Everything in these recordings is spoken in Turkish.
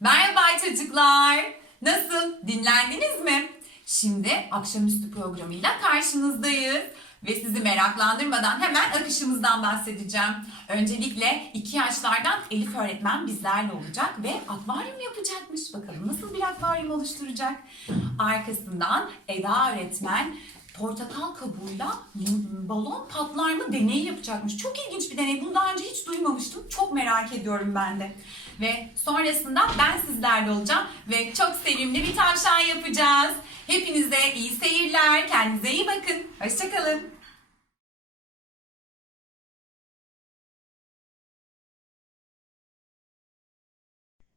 Merhaba çocuklar. Nasıl? Dinlendiniz mi? Şimdi akşamüstü programıyla karşınızdayız. Ve sizi meraklandırmadan hemen akışımızdan bahsedeceğim. Öncelikle iki yaşlardan Elif öğretmen bizlerle olacak ve akvaryum yapacakmış. Bakalım nasıl bir akvaryum oluşturacak? Arkasından Eda öğretmen portakal kabuğuyla balon patlar mı deneyi yapacakmış. Çok ilginç bir deney. Bunu daha önce hiç duymamıştım. Çok merak ediyorum ben de. Ve sonrasında ben sizlerle olacağım ve çok sevimli bir tavşan yapacağız. Hepinize iyi seyirler. Kendinize iyi bakın. Hoşçakalın.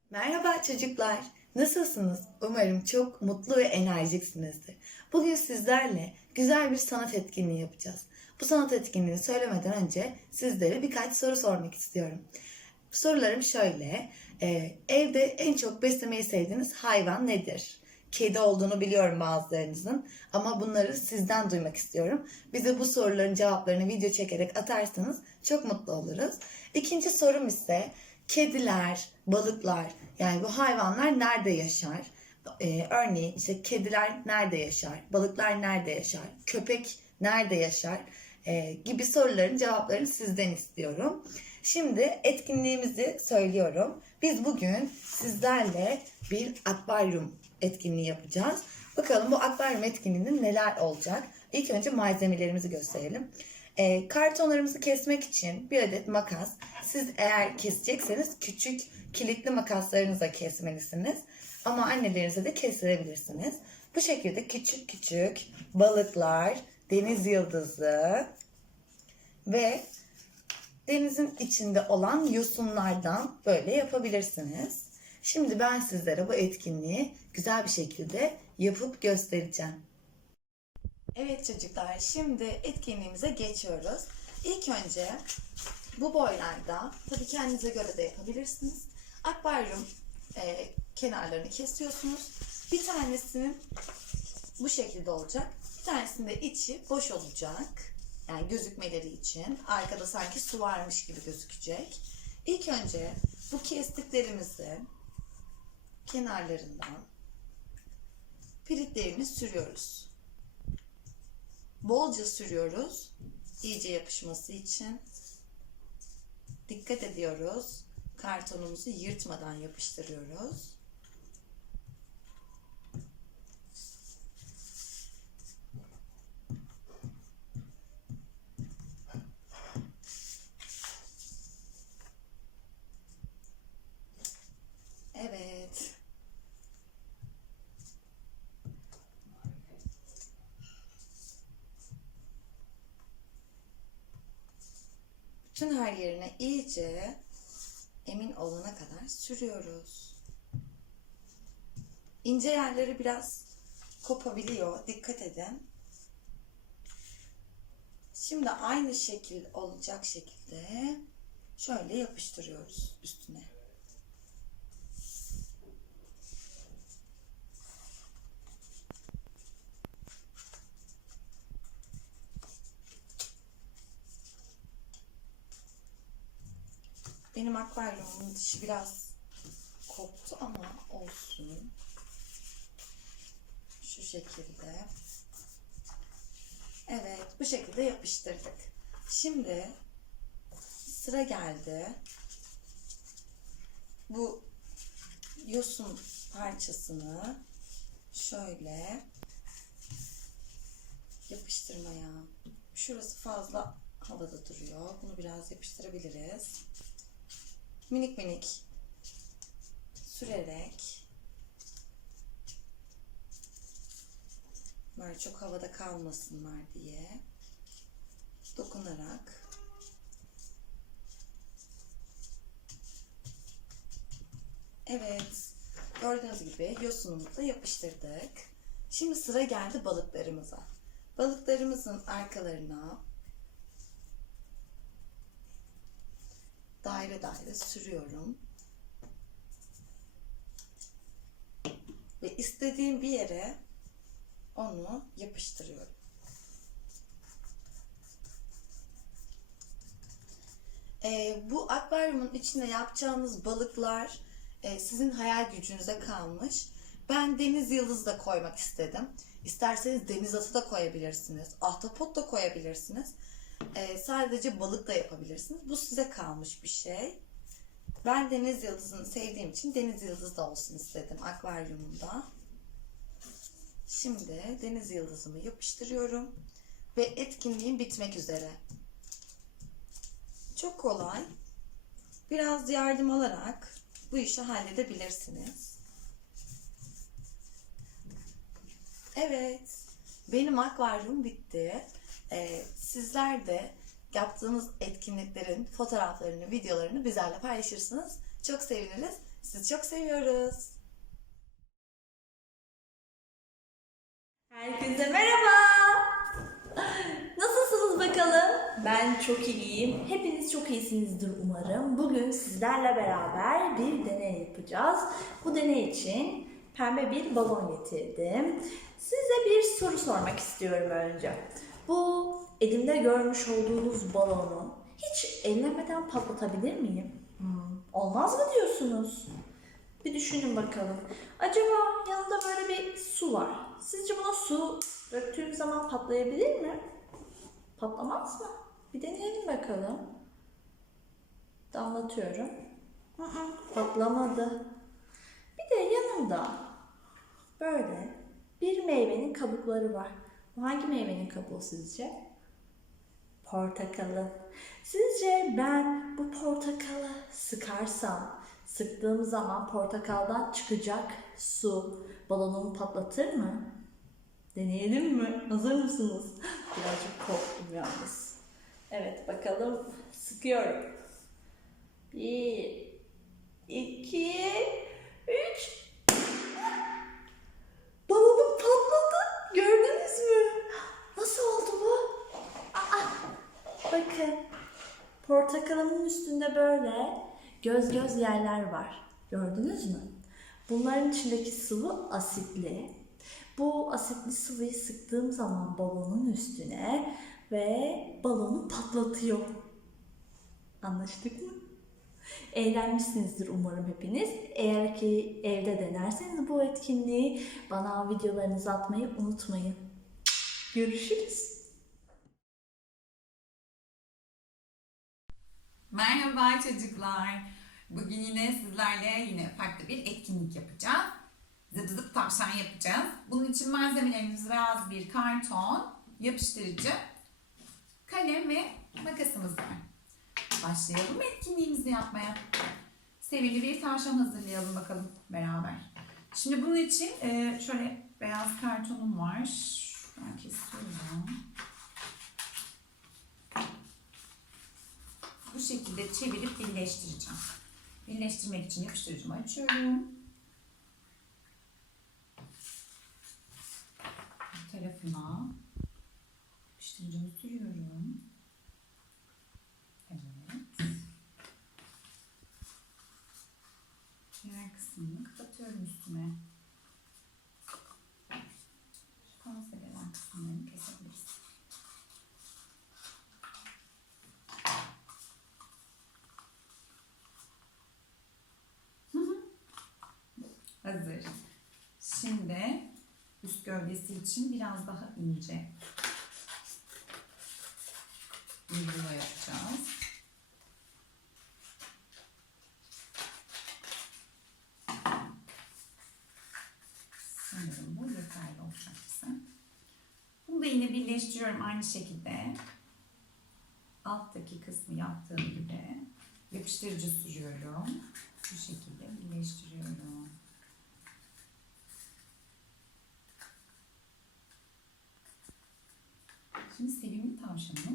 Merhaba çocuklar. Nasılsınız? Umarım çok mutlu ve enerjiksinizdir. Bugün sizlerle güzel bir sanat etkinliği yapacağız. Bu sanat etkinliğini söylemeden önce sizlere birkaç soru sormak istiyorum. Sorularım şöyle. Ee, evde en çok beslemeyi sevdiğiniz hayvan nedir? Kedi olduğunu biliyorum bazılarınızın ama bunları sizden duymak istiyorum. Bize bu soruların cevaplarını video çekerek atarsanız çok mutlu oluruz. İkinci sorum ise kediler, balıklar yani bu hayvanlar nerede yaşar? Ee, örneğin işte kediler nerede yaşar? Balıklar nerede yaşar? Köpek nerede yaşar? Ee, gibi soruların cevaplarını sizden istiyorum. Şimdi etkinliğimizi söylüyorum. Biz bugün sizlerle bir akvaryum etkinliği yapacağız. Bakalım bu akvaryum etkinliğinde neler olacak? İlk önce malzemelerimizi gösterelim. E, kartonlarımızı kesmek için bir adet makas. Siz eğer kesecekseniz küçük kilitli makaslarınızla kesmelisiniz. Ama annelerinize de kestirebilirsiniz. Bu şekilde küçük küçük balıklar, deniz yıldızı ve denizin içinde olan yosunlardan böyle yapabilirsiniz. Şimdi ben sizlere bu etkinliği güzel bir şekilde yapıp göstereceğim. Evet çocuklar şimdi etkinliğimize geçiyoruz. İlk önce bu boylarda tabii kendinize göre de yapabilirsiniz. Akvaryum e, kenarlarını kesiyorsunuz. Bir tanesinin bu şekilde olacak. Bir tanesinde içi boş olacak. Yani gözükmeleri için. Arkada sanki su varmış gibi gözükecek. İlk önce bu kestiklerimizi kenarlarından piritlerini sürüyoruz. Bolca sürüyoruz. iyice yapışması için. Dikkat ediyoruz. Kartonumuzu yırtmadan yapıştırıyoruz. Evet. Bütün her yerine iyice emin olana kadar sürüyoruz. İnce yerleri biraz kopabiliyor. Dikkat edin. Şimdi aynı şekil olacak şekilde şöyle yapıştırıyoruz üstüne. Benim akvaryumun dışı biraz koptu ama olsun. Şu şekilde. Evet, bu şekilde yapıştırdık. Şimdi sıra geldi. Bu yosun parçasını şöyle yapıştırmaya. Şurası fazla havada duruyor. Bunu biraz yapıştırabiliriz minik minik sürerek böyle çok havada kalmasınlar diye dokunarak Evet gördüğünüz gibi yosunumuzu yapıştırdık. Şimdi sıra geldi balıklarımıza. Balıklarımızın arkalarına daire daire sürüyorum. Ve istediğim bir yere onu yapıştırıyorum. Ee, bu akvaryumun içinde yapacağınız balıklar e, sizin hayal gücünüze kalmış. Ben deniz yıldızı da koymak istedim. İsterseniz deniz atı da koyabilirsiniz. Ahtapot da koyabilirsiniz. E, sadece balık da yapabilirsiniz. Bu size kalmış bir şey. Ben deniz yıldızını sevdiğim için deniz yıldızı da olsun istedim akvaryumumda. Şimdi deniz yıldızımı yapıştırıyorum ve etkinliğim bitmek üzere. Çok kolay. Biraz yardım alarak bu işi halledebilirsiniz. Evet, benim akvaryum bitti. Ee, sizler de yaptığınız etkinliklerin fotoğraflarını, videolarını bizlerle paylaşırsınız. Çok seviniriz. Sizi çok seviyoruz. Herkese merhaba. Nasılsınız bakalım? Ben çok iyiyim. Hepiniz çok iyisinizdir umarım. Bugün sizlerle beraber bir deney yapacağız. Bu deney için pembe bir balon getirdim. Size bir soru sormak istiyorum önce. Bu elimde görmüş olduğunuz balonu hiç ellemeden patlatabilir miyim? Hmm, olmaz mı diyorsunuz? Bir düşünün bakalım. Acaba yanında böyle bir su var. Sizce buna su döktüğüm zaman patlayabilir mi? Patlamaz mı? Bir deneyelim bakalım. Damlatıyorum. Hı hı, patlamadı. Bir de yanında böyle bir meyvenin kabukları var. Hangi meyvenin kabuğu sizce? Portakalı. Sizce ben bu portakalı sıkarsam, sıktığım zaman portakaldan çıkacak su balonumu patlatır mı? Deneyelim mi? Hazır mısınız? Birazcık korktum yalnız. Evet bakalım sıkıyorum. Bir, iki, üç. Balonum patladı. Gördünüz mü? Nasıl oldu bu? Aa, bakın. Portakalımın üstünde böyle göz göz yerler var. Gördünüz mü? Bunların içindeki sıvı asitli. Bu asitli sıvıyı sıktığım zaman balonun üstüne ve balonu patlatıyor. Anlaştık mı? Eğlenmişsinizdir umarım hepiniz. Eğer ki evde denerseniz bu etkinliği bana videolarınızı atmayı unutmayın. Görüşürüz. Merhaba çocuklar. Bugün yine sizlerle yine farklı bir etkinlik yapacağız. Zıp zıp tavşan yapacağız. Bunun için malzemelerimiz biraz bir karton, yapıştırıcı, kalem ve makasımız var. Başlayalım etkinliğimizi yapmaya? Sevimli bir tavşan hazırlayalım bakalım beraber. Şimdi bunun için e, şöyle beyaz kartonum var. Şuradan kesiyorum. Bu şekilde çevirip birleştireceğim. Birleştirmek için yapıştırıcımı açıyorum. Bu tarafına yapıştırıcımı sürüyorum. Evet. Diğer kısmını kapatıyorum üstüne. Şu fazla gelen kısımlarını kesebiliriz. Hazır. Şimdi üst gövdesi için biraz daha ince bir yapacağız. Sanırım bu yeterli olacak bize. Bunu da yine birleştiriyorum aynı şekilde. Alttaki kısmı yaptığım gibi yapıştırıcı sürüyorum. Bu şekilde birleştiriyorum. Şimdi sevimli tavşanın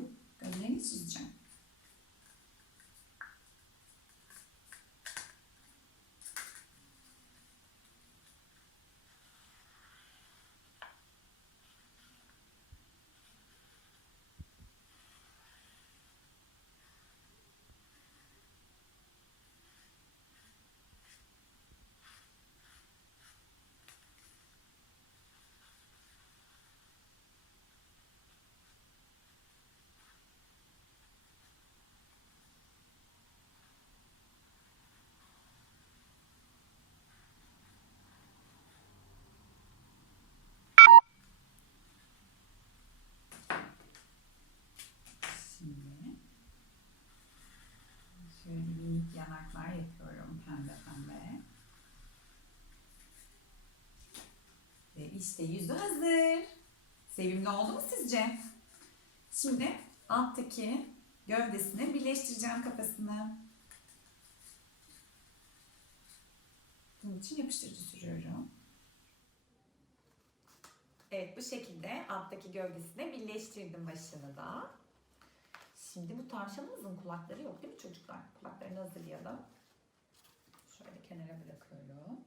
İşte yüzü hazır. Sevimli oldu mu sizce? Şimdi alttaki gövdesini birleştireceğim kafasını. Bunun için yapıştırıcı sürüyorum. Evet bu şekilde alttaki gövdesine birleştirdim başını da. Şimdi bu tavşanımızın kulakları yok değil mi çocuklar? Kulaklarını hazırlayalım. Şöyle kenara bırakıyorum.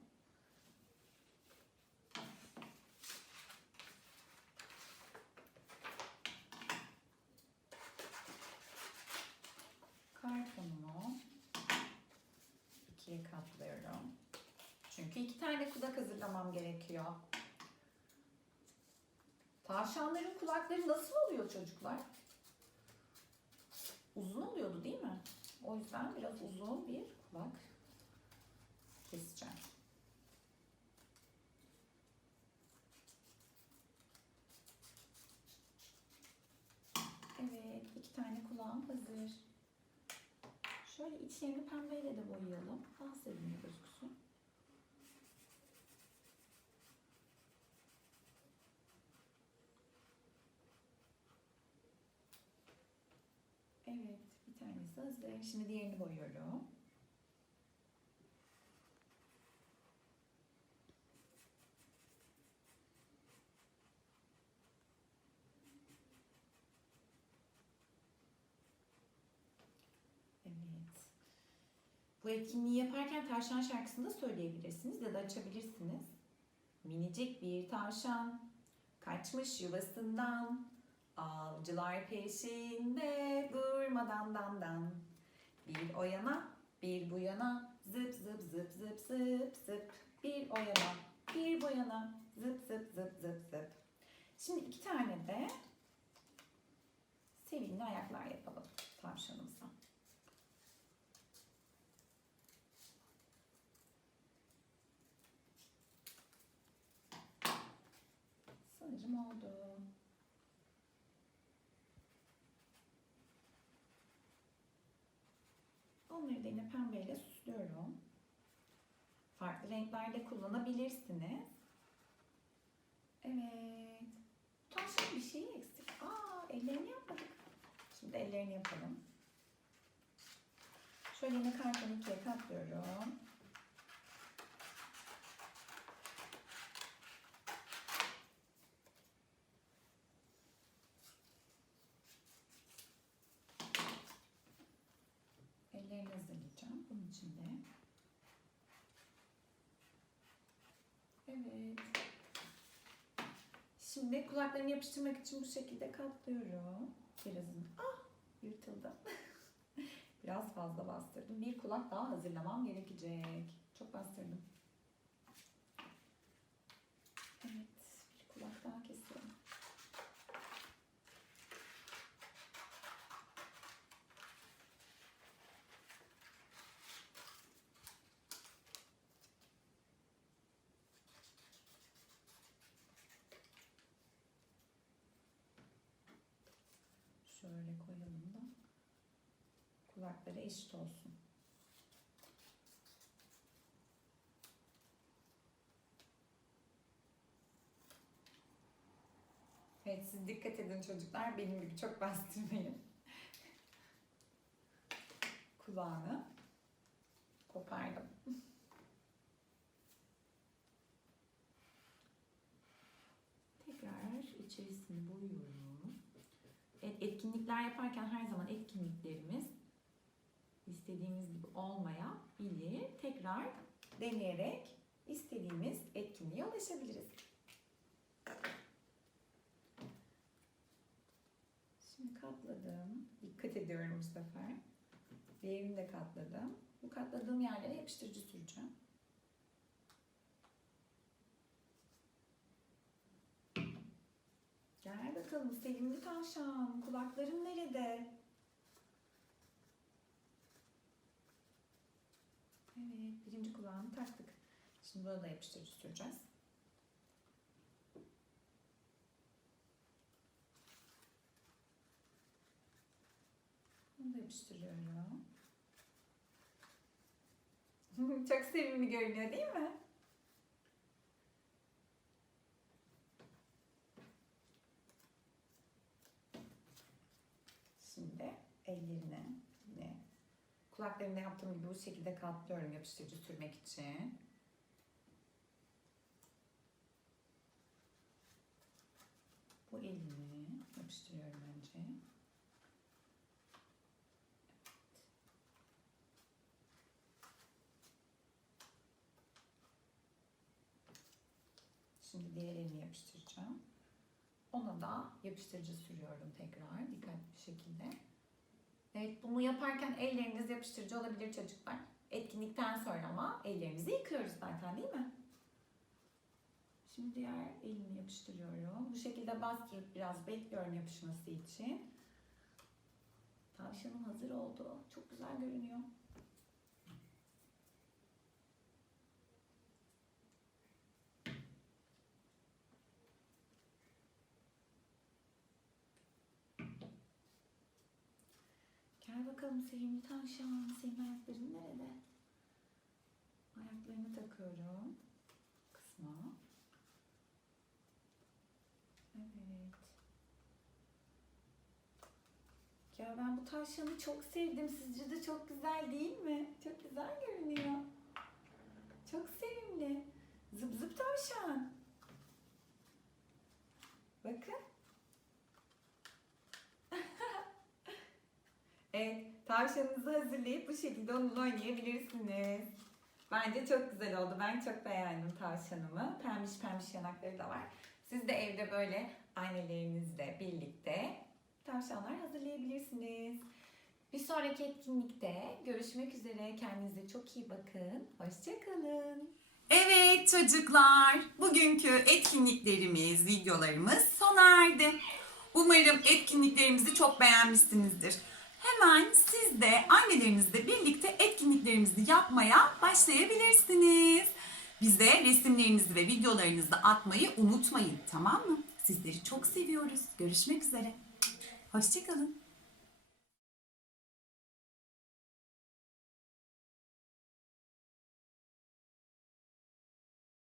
Kartonumu ikiye katlıyorum. Çünkü iki tane kulak hazırlamam gerekiyor. Tavşanların kulakları nasıl oluyor çocuklar? Uzun oluyordu değil mi? O yüzden biraz uzun bir kulak keseceğim. Evet, iki tane kulağım hazır. Şöyle içlerini pembeyle de boyayalım. Daha sevimli gözüksün. Evet, bir tanesi hazır. Şimdi diğerini boyuyorum. Evet. Bu etkinliği yaparken tavşan şarkısını da söyleyebilirsiniz ya da açabilirsiniz. Minicik bir tavşan kaçmış yuvasından avcılar peşinde durmadan dan dan. Bir o yana bir bu yana zıp zıp zıp zıp zıp zıp bir o yana bir bu yana zıp zıp zıp zıp zıp. Şimdi iki tane de sevimli ayaklar yapalım tavşanımıza. Sanırım oldu. Onları da yine pembeyle süslüyorum. Farklı renklerde kullanabilirsiniz. Evet. Tavşan bir şey eksik. Aa, ellerini yapmadık. Şimdi ellerini yapalım. Şöyle yine kartonu ikiye katlıyorum. Ellerini hazırlayacağım bunun için de. Evet. Şimdi kulaklarını yapıştırmak için bu şekilde katlıyorum. Birazını. Ah! Yırtıldı. Biraz fazla bastırdım. Bir kulak daha hazırlamam gerekecek. Çok bastırdım. Evet. Bir kulak daha kesiyorum. Şöyle koyalım da kulakları eşit olsun. Evet siz dikkat edin çocuklar benim gibi çok bastırmayın. Kulağını kopardım. Tekrar içerisini boyuyorum. Etkinlikler yaparken her zaman etkinliklerimiz istediğimiz gibi olmayabilir. Tekrar deneyerek istediğimiz etkinliğe ulaşabiliriz. Şimdi katladım. Dikkat ediyorum bu sefer. Diğerini de katladım. Bu katladığım yerlere yapıştırıcı süreceğim. Gel bakalım sevimli tavşan. Kulakların nerede? Evet, birinci kulağını taktık. Şimdi buna da yapıştırıcı süreceğiz. Bunu da yapıştırıyorum. Çok sevimli görünüyor değil mi? Ellerini yine kulaklarında yaptığım gibi bu şekilde katlıyorum yapıştırıcı sürmek için. Bu elini yapıştırıyorum önce. Şimdi diğer elini yapıştıracağım. Ona da yapıştırıcı sürüyorum tekrar dikkatli bir şekilde. Evet bunu yaparken elleriniz yapıştırıcı olabilir çocuklar. Etkinlikten sonra ama ellerimizi yıkıyoruz zaten değil mi? Şimdi diğer elimi yapıştırıyorum. Bu şekilde bastırıp biraz bekliyorum yapışması için. Tavşanım hazır oldu. Çok güzel görünüyor. Gel bakalım sevimli tavşan. Senin ayakların nerede? Ayaklarını takıyorum. Kısma. Evet. Ya ben bu tavşanı çok sevdim. Sizce de çok güzel değil mi? Çok güzel görünüyor. Çok sevimli. Zıp zıp tavşan. Bakın. Evet, tavşanınızı hazırlayıp bu şekilde onunla oynayabilirsiniz. Bence çok güzel oldu. Ben çok beğendim tavşanımı. Pembiş pembiş yanakları da var. Siz de evde böyle annelerinizle birlikte tavşanlar hazırlayabilirsiniz. Bir sonraki etkinlikte görüşmek üzere. Kendinize çok iyi bakın. Hoşçakalın. Evet çocuklar, bugünkü etkinliklerimiz, videolarımız sona erdi. Umarım etkinliklerimizi çok beğenmişsinizdir. Hemen siz de annelerinizle birlikte etkinliklerimizi yapmaya başlayabilirsiniz. Bize resimlerinizi ve videolarınızı atmayı unutmayın tamam mı? Sizleri çok seviyoruz. Görüşmek üzere. Hoşçakalın.